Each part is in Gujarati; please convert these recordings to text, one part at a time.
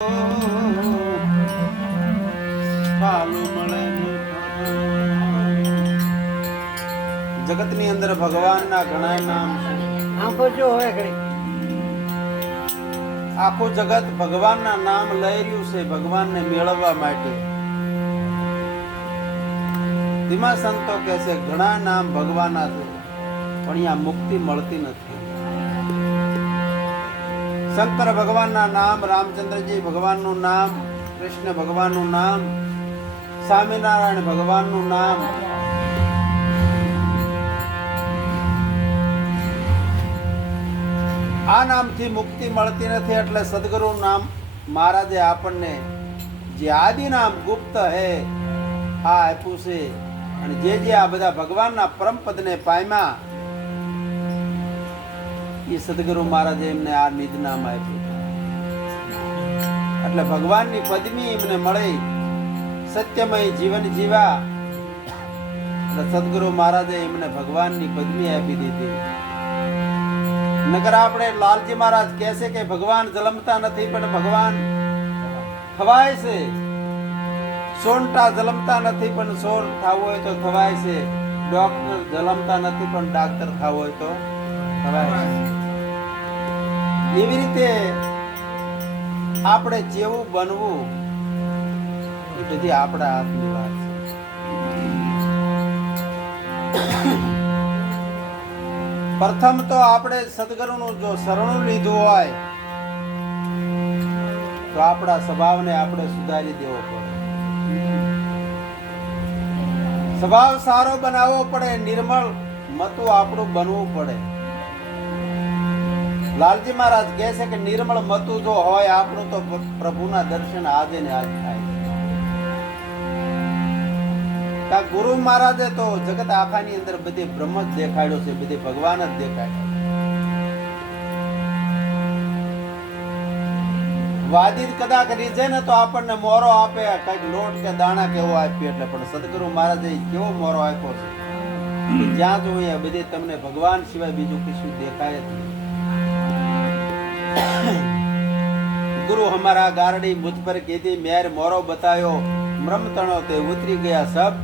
જગત ની અંદર ભગવાન ના ઘણા નામ આખું જગત ભગવાન ના નામ લઈ રહ્યું છે ભગવાન ને મેળવવા માટે. ધીમા સંતો કહે છે ઘણા નામ ભગવાન ના છે પણ અહીંયા મુક્તિ મળતી નથી. શંકર ભગવાન ના નામ, રામચંદ્રજી ભગવાન નું નામ, કૃષ્ણ ભગવાન નું નામ, સ્વામિનારાયણ ભગવાન નું નામ, આ નામથી મુક્તિ મળતી નથી. એટલે સદગુરુ નામ મહારાજે આપણને જે આદિ નામ ગુપ્ત હે આ આપ્યું છે. અને જે આ બધા ભગવાનના પરમ પદને પામ્યા એ સદગુરુ મહારાજે એમને આ નિજ નામ આપ્યું. એટલે ભગવાનની પદવી એમને મળી, સત્યમય જીવન જીવા. એટલે સદગુરુ મહારાજે એમને ભગવાનની પદવી આપી દીધી. નગર આપણે લાલજી મહારાજ કહે છે કે ભગવાન જલમતા નથી પણ ભગવાન થવાય છે. સોનટા જલમતા નથી પણ સોન થવું હોય તો થવાય છે. ડોક્ટર જલમતા નથી પણ ડાક્ટર થવું હોય તો થવાય છે. એવી રીતે આપણે જેવું બનવું એ બધી આપણા હાથની વાત છે. પ્રથમ તો આપણે સદગુરુનું જો શરણું લીધું હોય તો આપણા સ્વભાવને આપણે સુધારી દેવો પડે. સ્વભાવ સારો બનાવવો પડે, નિર્મળ મતું આપણું બનવું પડે. લાલજી મહારાજ કહે છે કે નિર્મળ મતું જો હોય આપણું તો પ્રભુના દર્શન આજે ને આજ થાય. ગુરુ મહારાજે તો જગત આખાની અંદર બધે બ્રહ્મ જ દેખાડ્યો છે, બધે ભગવાન જ દેખાડ્યો. વાદિત કદાચ રીઝે ને તો આપણને મોરો આપે, કઈક લોટ કે દાણા કેવો આપીએ. એટલે પણ સદગુરુ મહારાજે કેવો મોરો આપ્યો છે, જ્યાં જોઈએ બધે તમને ભગવાન સિવાય બીજું કશું દેખાય જ નહીં. ગુરુ હમારા ગારડી મુझ પર કીધી મેર મોરો બતાયો, મરમ તણો તે ઉતરી ગયા સબ.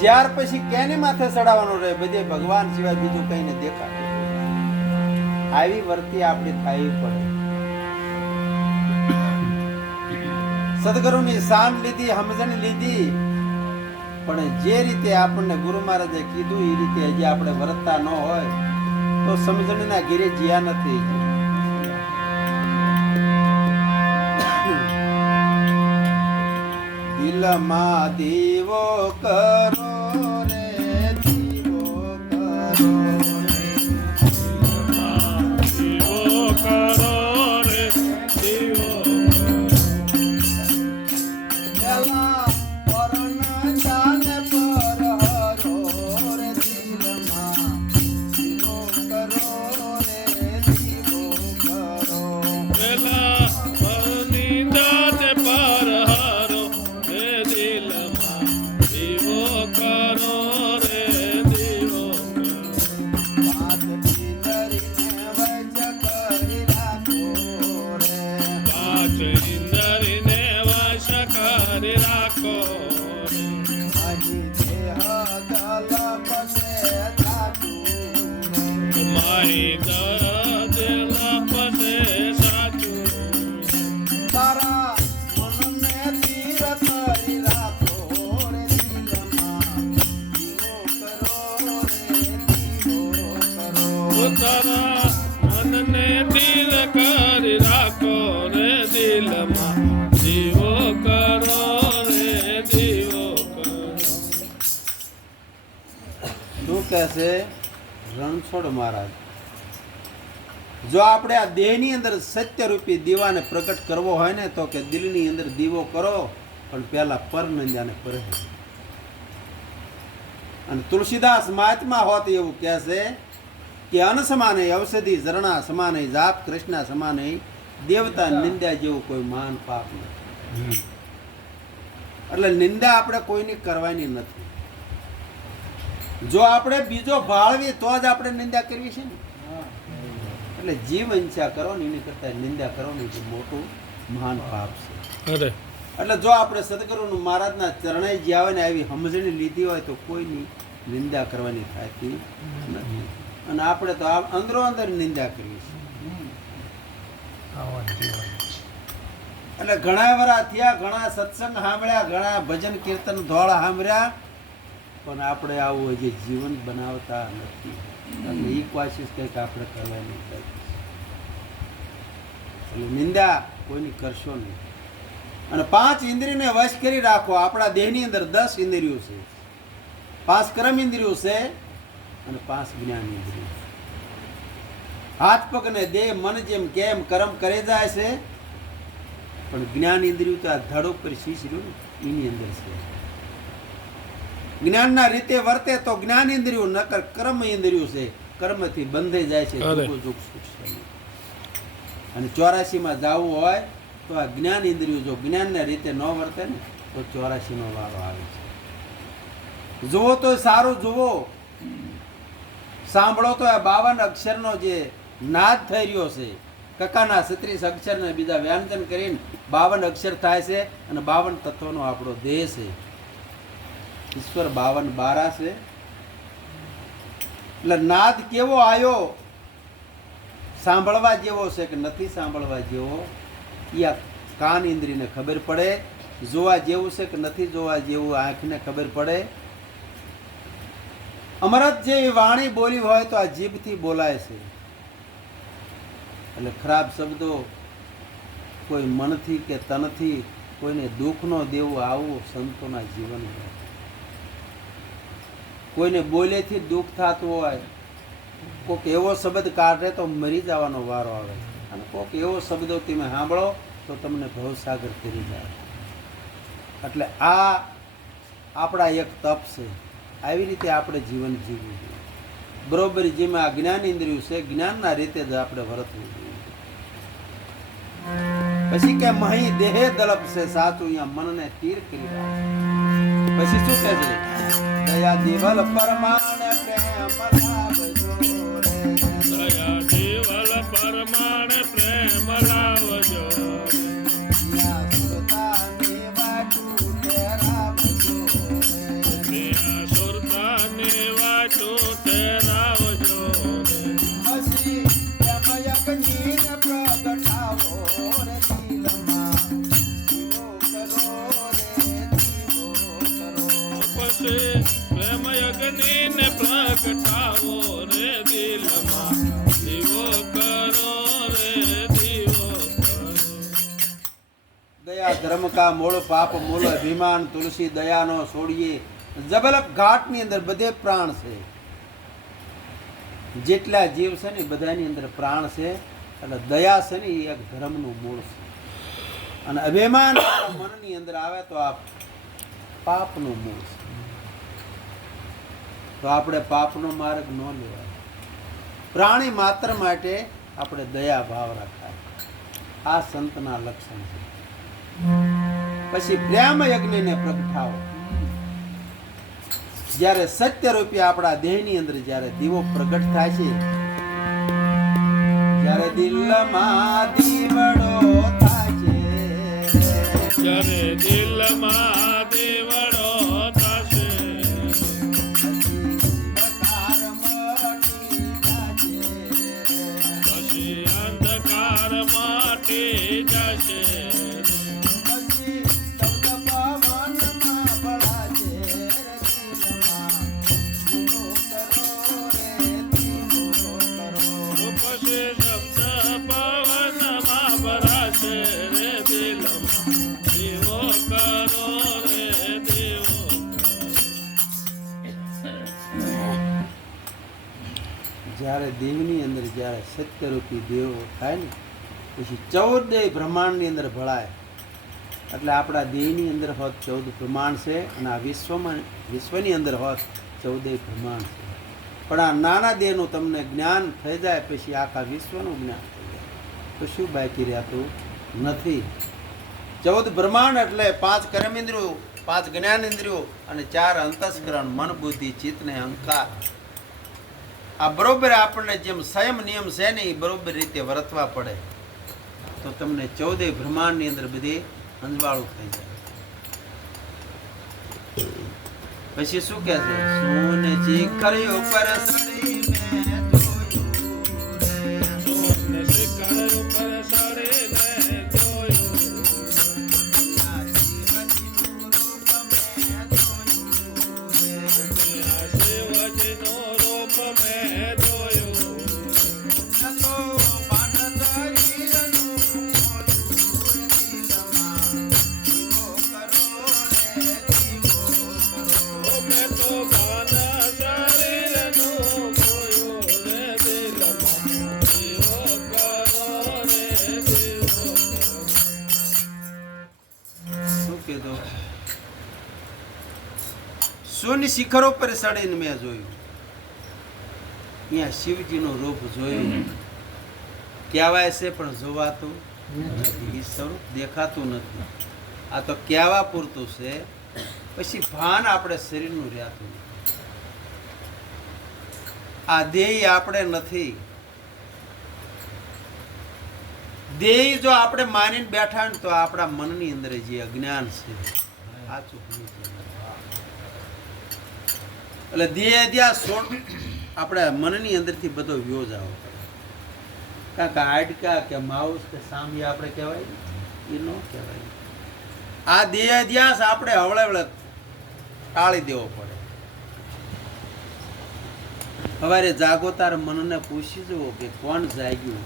જ્યાર પછી કેને માથે ચડાવવાનું રહે, બધે ભગવાન સિવાય બીજું કઈ ને દેખાય. આવી વર્તી આપણી થવી પડે. સદગુરુની શાન લીધી, સમજણ લીધી, પણ જે રીતે આપણને ગુરુ મહારાજે કીધું એ રીતે હજી આપણે વર્તતા ન હોય તો સમજણના ઘેરે જ્યાં નથી. દિલમાં દીવો કરો રે, દીવો કરો રે, દીવો કરો રે, દીવો પેલા પરન જાન પર હરો રે, દિલમાં દીવો કરો રે, દીવો કરો પેલા પરની જાન પર હરો રે, દિલમાં દીવો કરો રે, દીવો પાંચ ઇન્દ્રિયને વશ કરી રાખો રે, પાંચ ઇન્દ્રિયને વશ કરી રાખો રે. અહીં દેહ દલપસે સાચું, માહી દલપસે સાચું. તારા મનને ધીર કરી રાખો રે, દિલમાં દીવો કરો રે, દીવો કરો. તારા મનને સ્થિર કરી રાખો રે, દિલમાં દીવો કરો રે, દીવો કરો. શું કહે છે રણછોડ મહારાજ? જો આપણે આ દેહની અંદર સત્ય રૂપી દીવાને પ્રગટ કરવો હોય ને તો કે દિલની અંદર દીવો કરો, પણ પહેલા પરનંદાને પરહે. અને તુલસીદાસ મહાત્મા હોત એવું કહે છે કે અન સમાને ઔષધિ ઝરણા સમાને જાપ કૃષ્ણ સમાને દેવતા નિંદા જેવું કોઈ મહાન પાપ નથી. એટલે નિંદા આપણે કોઈની કરવાની નથી. જો આપણે બીજો ભાળવીએ તો જ આપણે નિંદા કરવી છે ને. એટલે જીવ હિંસા કરો ને એની કરતાં નિંદા કરો ને એ મોટું મહાન પાપ છે. અરે એટલે જો આપણે સદગુરુનું મહારાજના ચરણે જે આવે ને આવી સમજણી લીધી હોય તો કોઈની નિંદા કરવાની થતી નથી. અને આપણે તો અંદરો અંદર નિંદા કરીએ છીએ. એટલે ઘણા વરા થયા, ઘણા સત્સંગ સાંભળ્યા, ઘણા ભજન કીર્તન ધોળા સાંભળ્યા, પણ આપણે આવું હજી જીવન બનાવતા નથી. એટલે એ કોશિશ કંઈક આપણે કરવાની છે. એટલે નિંદા કોઈની કરશો નહીં. અને 5 ઇન્દ્રિયને વશ કરી રાખો. આપણા દેહની અંદર 10 ઇન્દ્રિયો છે. 5 કર્મ ઇન્દ્રિયો છે અને 5 જ્ઞાન ઇન્દ્રિયો છે. હાથ પગ ને દેહ મન જેમ કેમ કર્મ કરે જાય છે, પણ જ્ઞાન ઇન્દ્રિયો તો આ ધડ ઉપર શીશ રહ્યું ને એની અંદર છે. જ્ઞાનના રીતે વર્તે તો જ્ઞાન ઇન્દ્રિયો, નકર કર્મ ઇન્દ્રિયો છે. કર્મથી બંધાઈ જાય છે. દુઃખ છૂટશે નહીં. અને 84માં જવું હોય તો આ જ્ઞાન ઇન્દ્રિયો જો જ્ઞાનના રીતે ન વર્તે ને તો 84નો વારો આવે છે. જુઓ તો સારું જુઓ, સાંભળો તો આ 52 અક્ષરનો જે નાદ થઈ રહ્યો છે, કકાના 36 અક્ષરને બીજા વ્યાંજન કરીને 52 અક્ષર થાય છે. અને 52 તત્વનો આપણો દેહ છે. ઈશ્વર 52 બારા છે. એટલે નાદ કેવો આવ્યો, સાંભળવા જેવો છે કે નથી સાંભળવા જેવો, એ આ કાન ઇન્દ્રિયને ખબર પડે. જોવા જેવું છે કે નથી જોવા જેવું આંખને ખબર પડે. અમરત જેવી વાણી બોલી હોય તો આ જીભથી બોલાય છે. એટલે ખરાબ શબ્દો કોઈ મનથી કે તનથી કોઈને દુઃખ ન દેવું, આવું સંતોના જીવન હોય. કોઈને બોલેથી દુઃખ થતું હોય, કોઈક એવો શબ્દ કાઢે તો મરી જવાનો વારો આવે. અને કોઈક એવો શબ્દો તમે સાંભળો તો તમને ભવસાગર તરી જાય. એટલે આ આપણા એક તપ છે. આવી રીતે આપણે જીવન જીવવું જોઈએ. બરોબર જેમાં જ્ઞાન ઇન્દ્રિય છે, જ્ઞાનના રીતે જ આપણે વર્તવું જોઈએ. પછી કે મહી દેહે દલપ છે સાચું, અહીંયા મનને તીર કરી રાખે. પછી શું કહે છે? દયા દેવલ પરમાણે પ્રેમ લાવજો રે. દયા દેવલ પરમાણે પ્રેમ લાવજો. સુરતાને વાટું ઠેરાવજો રે. સુરતાને વાટું ઠેરાવજો રે. પછી યમયજ્ઞને પ્રગટાવો રે દિલમાં. દીવો કરો રે, દીવો કરો. પછી પ્રેમ યજ્ઞને પ્રગટાવો રે દિલમાં. દીવો કરો રે, દીવો કરો. દયા ધર્મ કા મૂળ, પાપ મૂળ અભિમાન, તુલસી દયાનો છોડીએ. જબલક ઘાટની અંદર બધે પ્રાણ છે. જેટલા જીવ છે ને બધાની અંદર પ્રાણ છે. એટલે દયા છે ને એ એક ધર્મનું મૂળ છે. અને અભિમાન મનની અંદર આવે તો આ પાપનું મૂળ છે. તો આપણે પાપનો માર્ગ ન લેવાય. પ્રાણી માત્ર માટે આપણે દયા ભાવ રાખાય. આ સંતના લક્ષણ છે. પછી પ્રેમ યજ્ઞને પ્રગટાવો. જ્યારે સત્ય રૂપી આપણા દેહની અંદર જ્યારે દીવો પ્રગટ થાય છે, જ્યારે દિલમાં દીવડો થાય છે, જ્યારે દિલમાં દેવડો થશે, પછી અંધકાર માટી જશે. પછી શબ્દ પવનમાં ભરાશે રે દિલમાં. દીવો કરો રે, દીવો જ્યારે દેવની અંદર જ્યારે સત્યરૂપી દેવો થાય ને પછી 14 બ્રહ્માંડની અંદર ભળાય. એટલે આપણા દેહની અંદર હોત 14 બ્રહ્માંડ છે અને આ વિશ્વની અંદર હોત 14 બ્રહ્માંડ છે. પણ આ નાના દેહનું તમને જ્ઞાન થઈ જાય પછી આખા વિશ્વનું જ્ઞાન થઈ જાય તો શું બાકી રહેતું નથી. 14 બ્રહ્માંડ એટલે 5 કર્મેન્દ્રિયો, 5 જ્ઞાનેન્દ્રિયો અને 4 અંતસ્કરણ, મન બુદ્ધિ ચિત્ત ને અહંકાર. આ બરોબર આપણને જેમ સંયમ નિયમ છે ને એ બરોબર રીતે વર્તવા પડે તો તમને 14 બ્રહ્માંડની અંદર બધી અંજવાળું થઈ જાય. પછી શું કહે છે? સોને શિખર ઉપર સડીને જોયું રે. સોને શિખર ઉપર સડીને જોયું. આ શિવજીનું રૂપ મેં જોયું રે. આ શિવજીનું રૂપ મેં જોયું. નતો પાન શરીરનું ખોલું રે દિલમાં. જીવો કરો રે જીવો કરો. ઓ મેં તો ભાના શરીરનું જોયું રે દિલમાં. જીવો કરો રે જીવો કરો. શું કીધું? સોની શિખરો પર ચડીને મેં જોયું. અહીંયા શિવજીનું રૂપ જોયું. કહેવાય છે પણ જોવાતું નથી. એ સ્વરૂપ દેખાતું નથી. આ તો કહેવા પૂરતું છે. પછી ભાન આપણે શરીરનું રહેતું નથી. આ દેહ આપણે નથી. દેહ જો આપણે માનીને બેઠા ને તો આપણા મનની અંદર જે અજ્ઞાન છે સાચું ભૂલી જાય. એટલે દેહ ત્યાં છોડ આપણા મનની અંદરથી બધો વ્યોજ આવો. કારણ કે હાડકા કે માઉસ કે સામી આપણે કહેવાય એ ન કહેવાય. આ દેહ અધ્યાસ આપણે હવળે ટાળી દેવો પડે. સવારે જાગો તાર મનને પૂછી જુઓ કે કોણ જાગ્યું.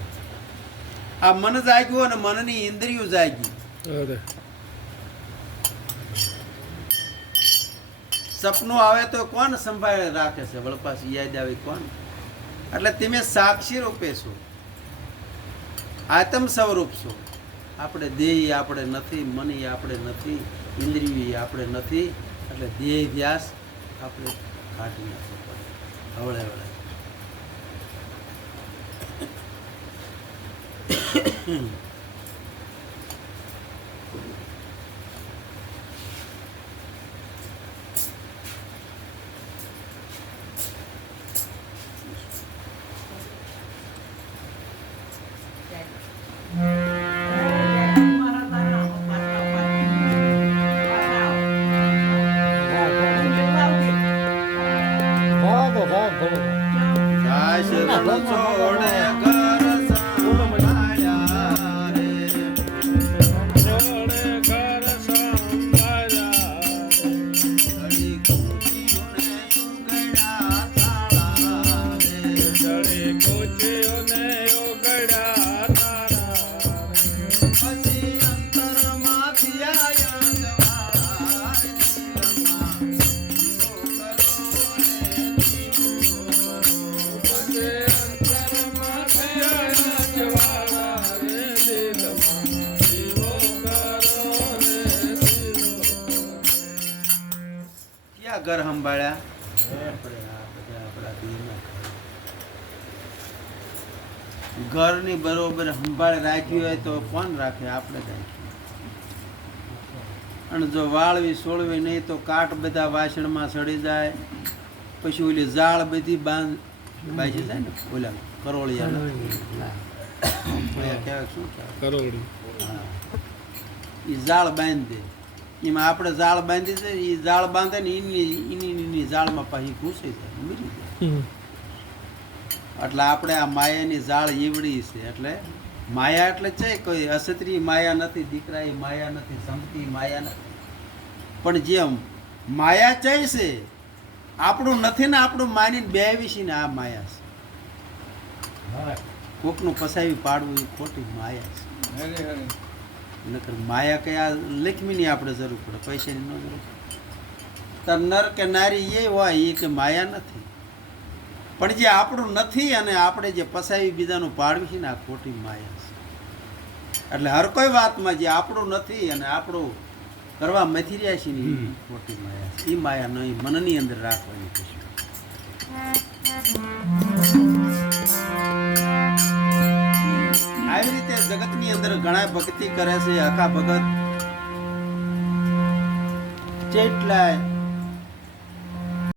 આ મન જાગ્યું અને મનની ઇન્દ્રિયો જાગી. સપનું આવે તો કોણ સંભાળે રાખે છે? વળપાસ યાદ આવે કોણ? એટલે તમે સાક્ષી રૂપે છો, આત્મ સ્વરૂપ છો. આપણે દેહ આપણે નથી, મન આપણે નથી, ઇન્દ્રિય આપણે નથી. એટલે દેહ ધ્યાસ આપણે કાઢી નાખવો પડે હવળે હવળે. આશ્રમ છોડે ઘર સંભાળ્યા રે. જોડે ઘર સંભાળ્યા રે. ઘડી ખુશીઓને ઉઘડ્યા તાળા રે. ચડી ખુશીઓને ઉઘડ્યા તારા રે. પછી અંતરમાંથી આયા અંજવાળા રે દિલમાં. જીવો કરો રે જીવો કરો. પછી અંતરમાંથી આયા જવાળા રે દિલમાં. જીવો કરો રે જીવો કરો. ક્યાં ઘર સંભાળ્યા? આપણે આ બધા આપણા દેહના ઘર. ઘરની બરોબર સંભાળ રાખ્યું હોય તો કોણ રાખે? આપણે જ રાખીએ. અને જો વાળવી સોળવી નહીં તો કાટ બધા વાસણમાં સડી જાય. પછી ઓલી જાળ બધી બાજી જાય ને ઓલા કરોળિયા કહેવાય શું કહેવાય? કરોડી. હા. એ જાળ બાંધી દે. એમાં આપણે જાળ બાંધી દે. એ જાળ બાંધે ને એની જાળમાં પાછી ઘૂસી જાય, મરી જાય. એટલે આપણે આ માયાની જાળ ઈવડી છે. એટલે માયા એટલે છે કોઈ અસત્રી માયા નથી, દીકરાએ માયા નથી, સંપત્તિ માયા નથી. પણ જેમ માયા ચય છે આપણું નથી ને આપણું માનીને બેવી છે ને આ માયા છે. કોકનું પસાવી પાડવું એ ખોટી માયા છે. નકર માયા કઈ આ લક્ષ્મીની આપણે જરૂર પડે, પૈસાની ન જરૂર પડે. તો નર કે નારી એ હોય એ કે માયા નથી. પણ જે આપણું નથી અને આપણે જે પસાવી બીજાનું પાડવી છે ને આ ખોટી માયા છે. એટલે હર કોઈ વાતમાં જે આપણું નથી અને આપણું કરવા મથી રહ્યા છે ને એ ખોટી માયા છે. એ માયા નહીં મનની અંદર રાખવાની કશું. આવી રીતે જગતની અંદર ઘણા ભક્તિ કરે છે. આખા ભગત જેટલા